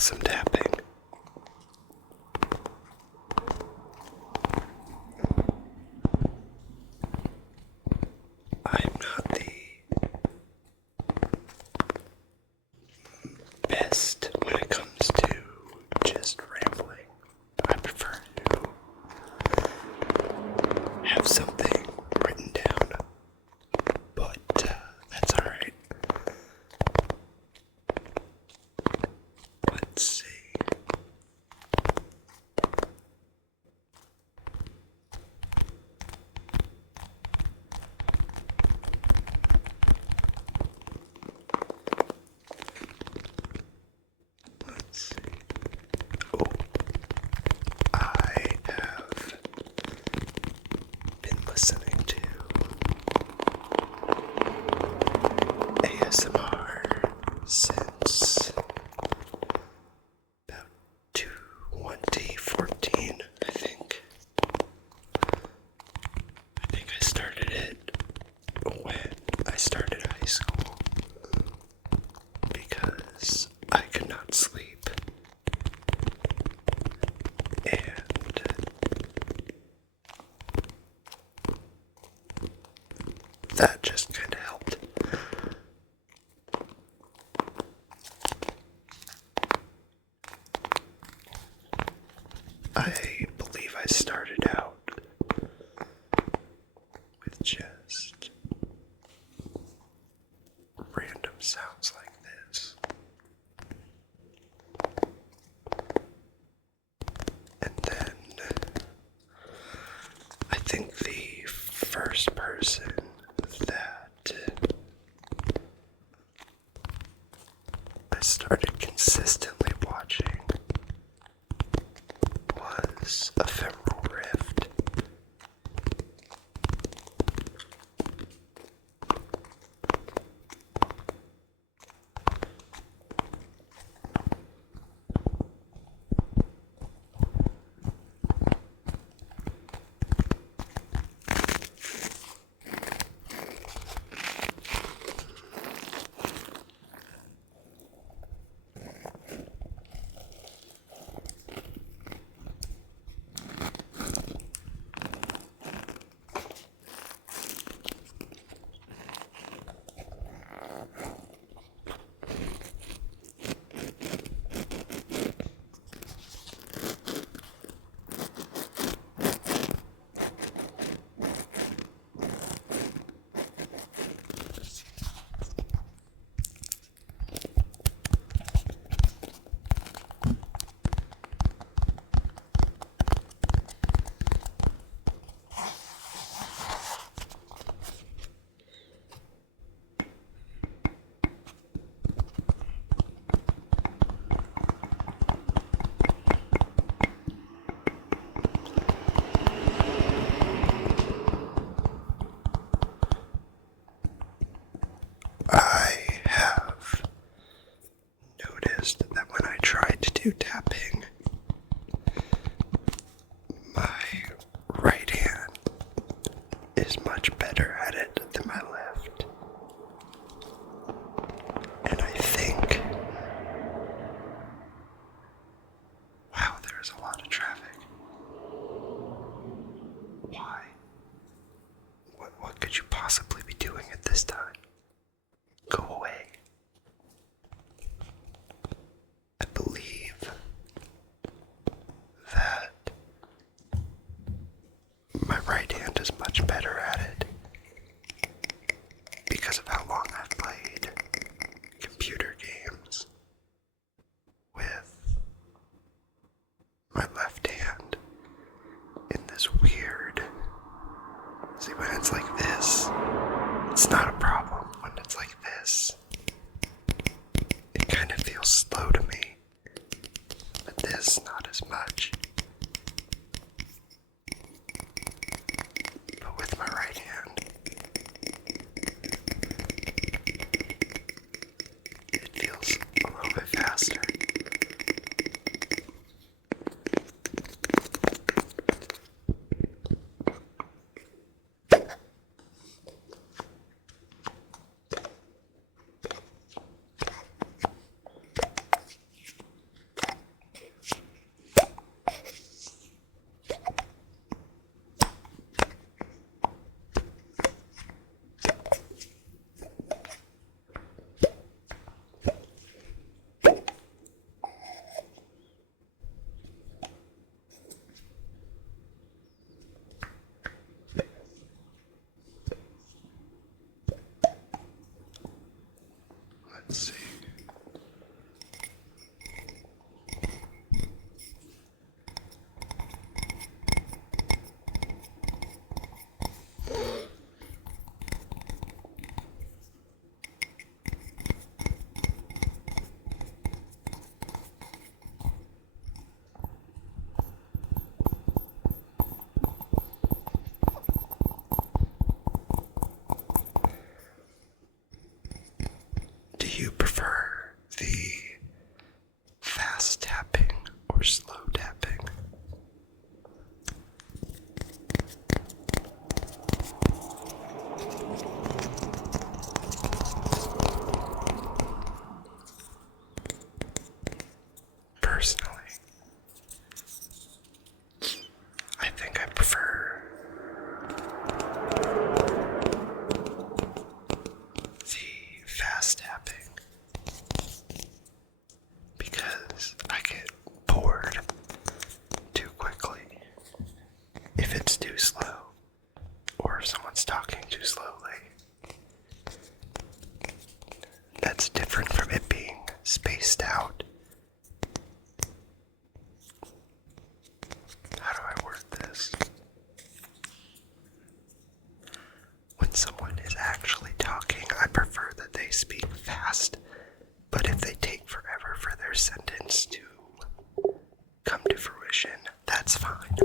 some tapping. I'm not the best when it comes to just rambling. I prefer to have something written down, but that's alright. Let's see. Oh, I have been listening to ASMR since about 2014, I think. I think I started it when I started high school because I could not sleep. And that just kind of helped. I believe I started out with just random sounds like this. And then I think the first person that I started consistently watching was Ephemeral Rift. I have noticed that when I try to do tapping, my right hand is much better at it than my left. And I think, wow, there's a lot of traffic. Why? What could you possibly be doing at this time? Go away. I believe or slow tapping? Personally, I think I prefer the fast tapping because I get bored too quickly if it's too slow or if someone's talking too slowly. That's different from it being spaced out. How do I word this? When someone is actually talking, I prefer that they speak fast, but if they take forever for their sentence to come to fruition, that's fine.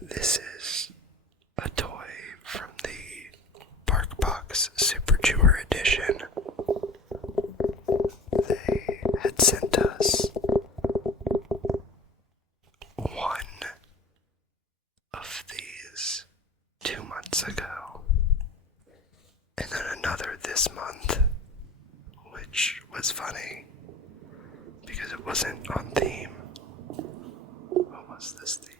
This is a toy from the BarkBox Super Chewer Edition. They had sent us one of these 2 months ago, and then another this month, which was funny because it wasn't on theme. What was this theme?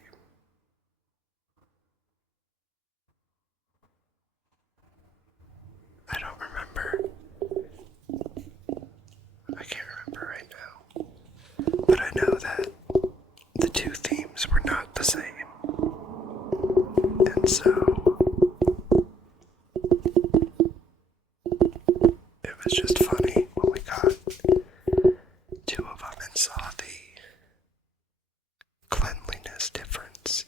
I don't remember. I can't remember right now. But I know that the two themes were not the same. And so it was just funny when we got two of them and saw the cleanliness difference.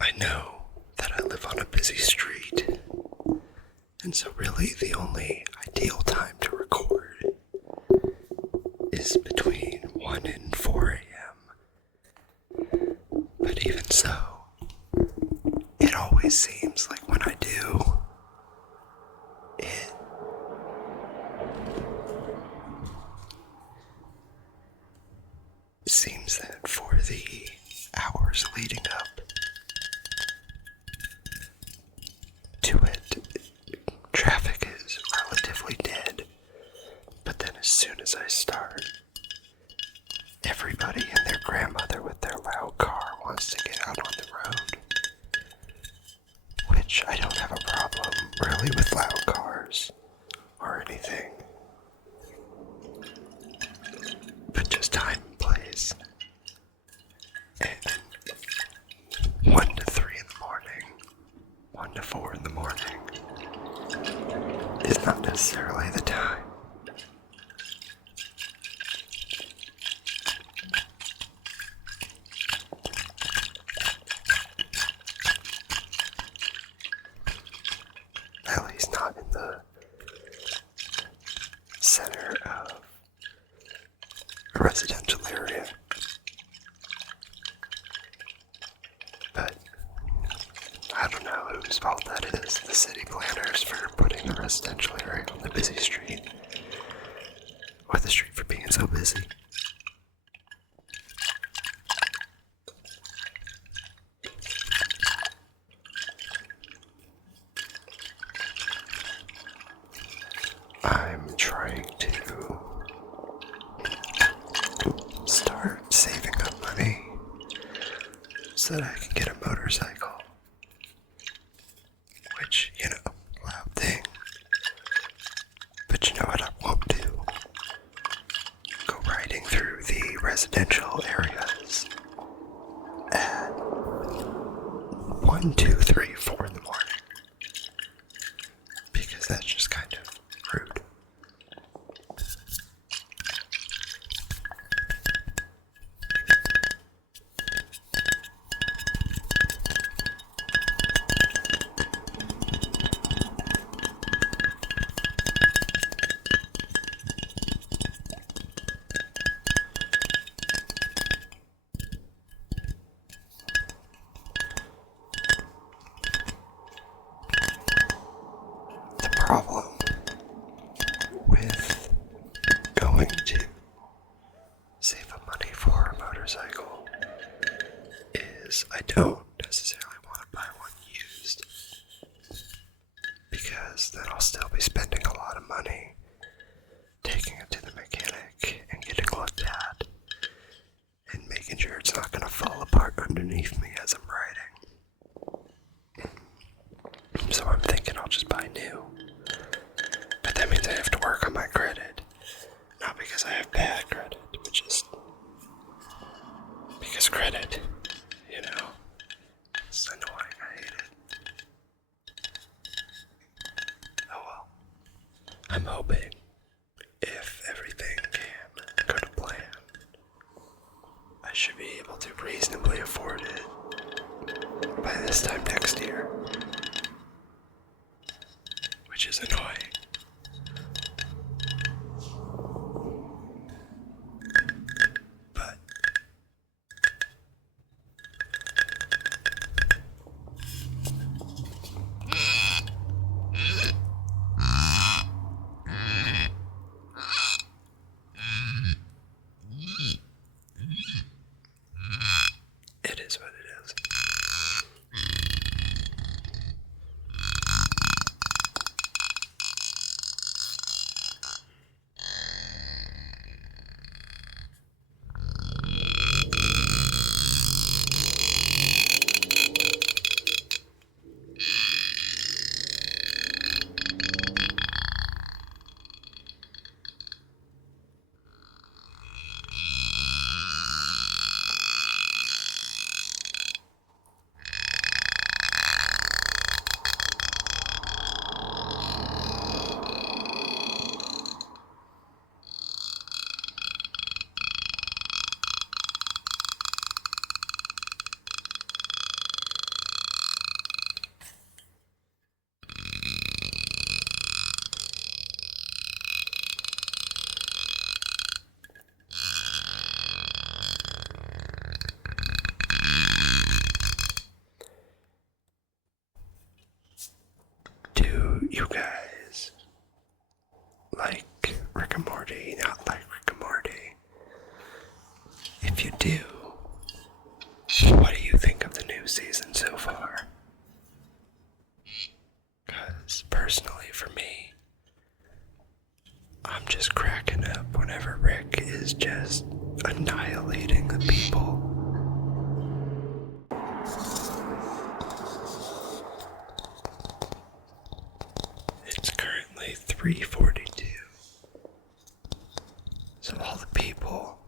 I know that I live on a busy street, and so really the only ideal time to record is between 1 and 4 a.m. But even so, it always seems like when I do, it seems that for the hours leading up to it, traffic is relatively dead. But then as soon as I start, everybody and their grandmother with their loud car wants to get out on the road. Which I don't have a problem really with loud cars or anything. But just time and place. And 1 to 3 in the morning, 1 to 4 in the morning is not necessarily the time. the center of a residential area. But I don't know whose fault that is, the city planners for putting the residential area on the busy street, or the street for being so busy. I'm trying to start saving up money so that I can get a motorcycle. Which, loud thing. But you know what I won't do? Go riding through the residential areas at 1, 2, 3, 4 in the morning. Because that's just kind of rude. The problem with going to save up money for a motorcycle is I don't necessarily want to buy one used, because then I'll still be spending a lot of money taking it to the mechanic and getting looked at and making sure it's not going to fall apart underneath me as I'm riding. So I'm thinking I'll just buy new. But that means I have to work on my credit. Not because I have bad credit, but just because credit, it's annoying. I hate it. Oh well. I'm hoping if everything can go to plan, I should be able to reasonably afford it by this time next year. Which is annoying. But it is what it is. Do you guys like Rick and Morty? Not like Rick and Morty? If you do, what do you think of the new season so far? Because personally for me, I'm just cracking up whenever Rick is just annihilating the people. It's currently 3:42. So all the people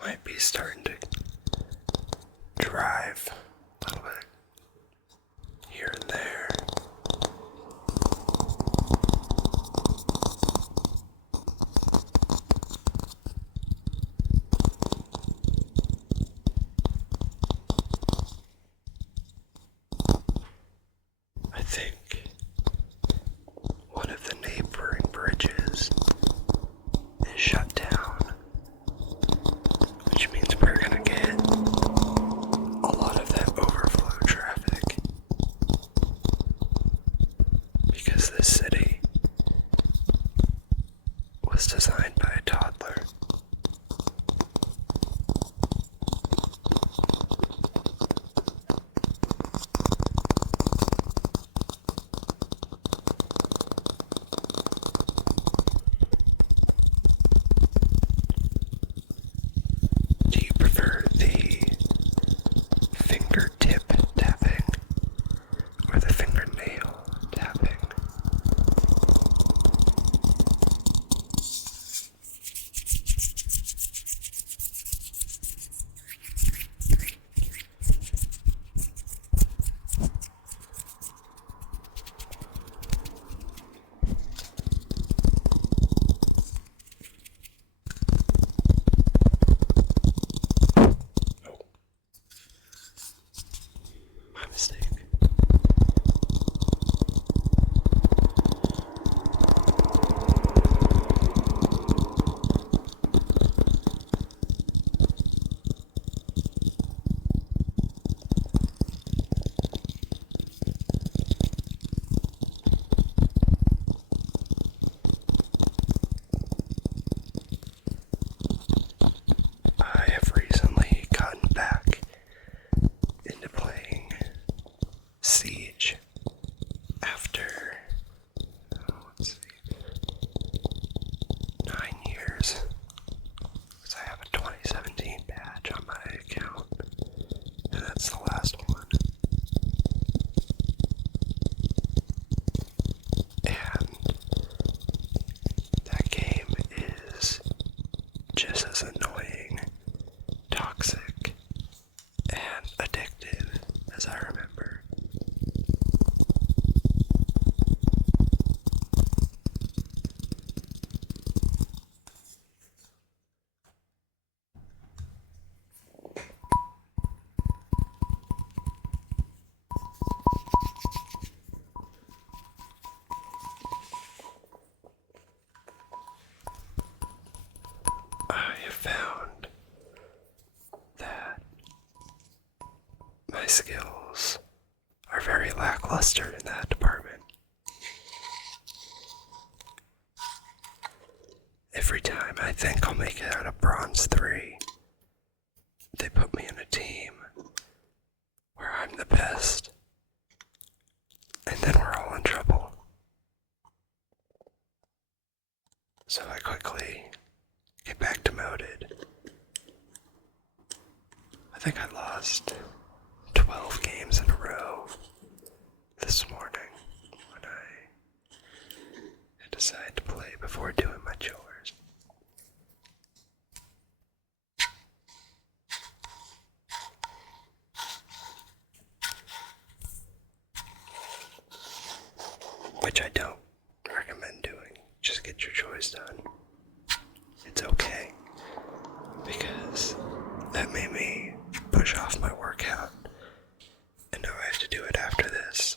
might be starting to drive a little bit here and there. skills are very lackluster in that department. Every time I think I'll make it out of bronze 3, they put me in a team where I'm the best, and then we're all in trouble. So I quickly get back demoted. I think I lost 12 games in a row this morning when I decided to play before doing my chores. Which I don't recommend doing. Just get your chores done. It's okay. Because that made me push off my workout. And now I have to do it after this.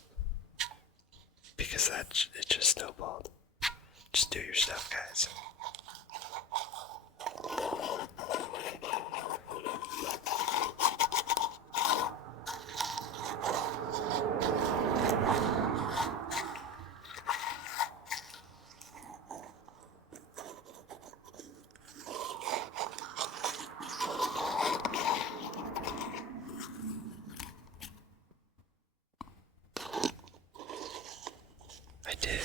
Because it just snowballed. Just do your stuff, guys. I did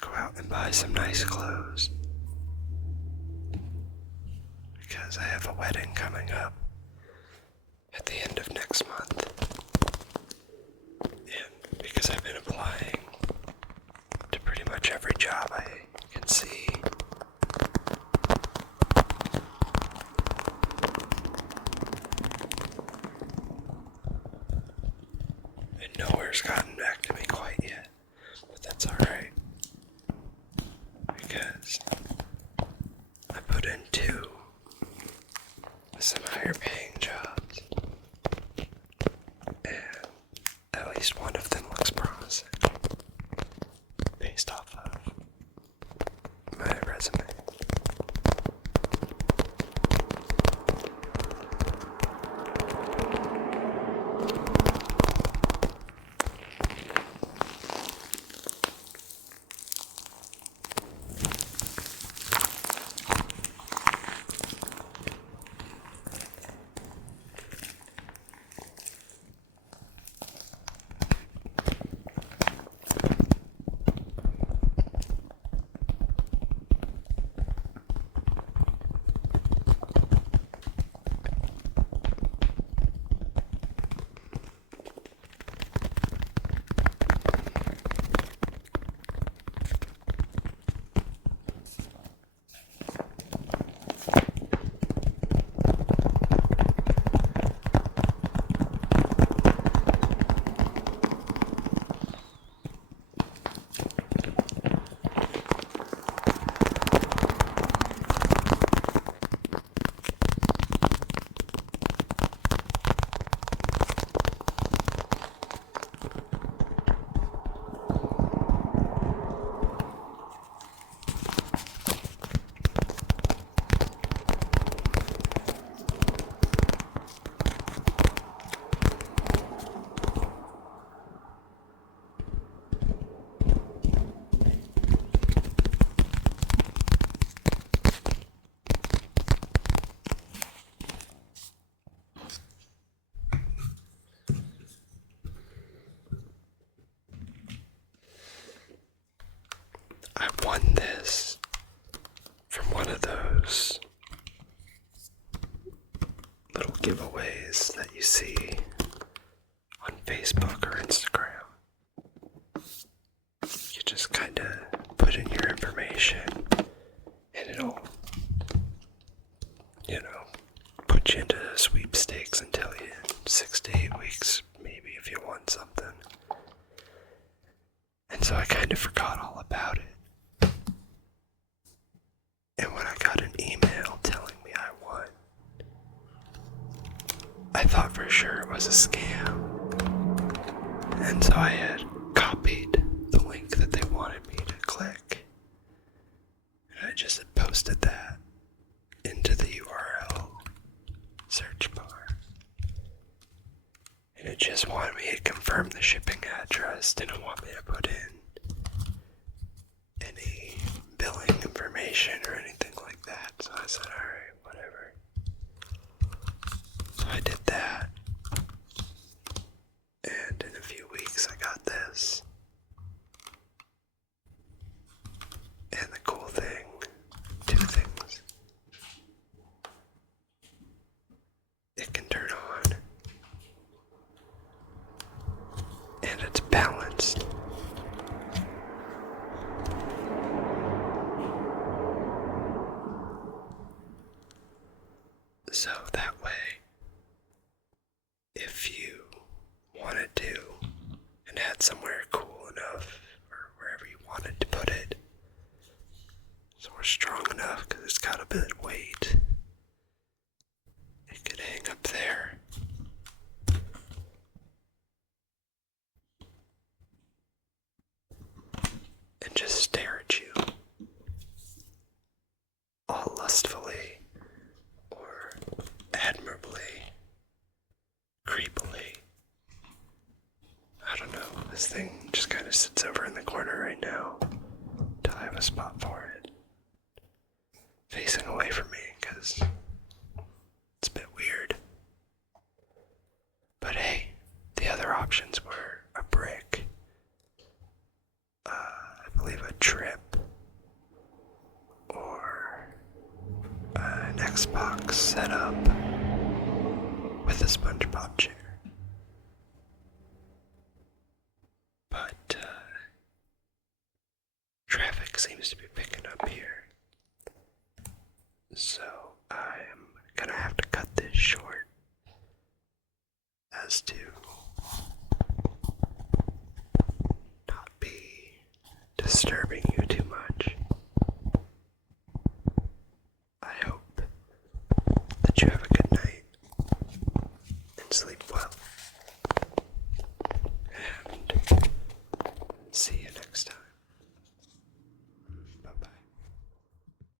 go out and buy some nice clothes because I have a wedding coming up at the end of next month, and because I've been applying to pretty much every job I can see, and nowhere's gotten back to me quite yet. But that's alright, because I put in 2 some higher paying jobs, and at least one of them looks promising, based off of my resume. I won this from one of those little giveaways that you see on Facebook or Instagram. You just kind of put in your information and it'll, put you into sweepstakes and tell you in 6 to 8 weeks, maybe, if you won something. And so I kind of forgot all about it. And when I got an email telling me I won, I thought for sure it was a scam. And so I had copied the link that they wanted me to click. And I just had posted that into the URL search bar. just wanted me to confirm the shipping address, didn't want me to put in any billing information or anything like that. So I said, alright, whatever. So I did that. And in a few weeks I got this. And the cool thing, two things. It can turn on. And it's balanced. So that way, if you wanted to and had somewhere cool enough or wherever you wanted to put it, so we're strong enough because it's got a bit of weight, it could hang up there. And just stare at you all lustfully or admirably, creepily. I don't know, this thing just kind of sits over in the corner right now until I have a spot for it, facing away from me because it's a bit weird. But hey, the other options were a brick, I believe a trip, or an Xbox setup with a SpongeBob chair. But traffic seems to be picking up here, so I am gonna have to cut this short as to not be disturbing you too much. I hope that you have a good night and sleep well.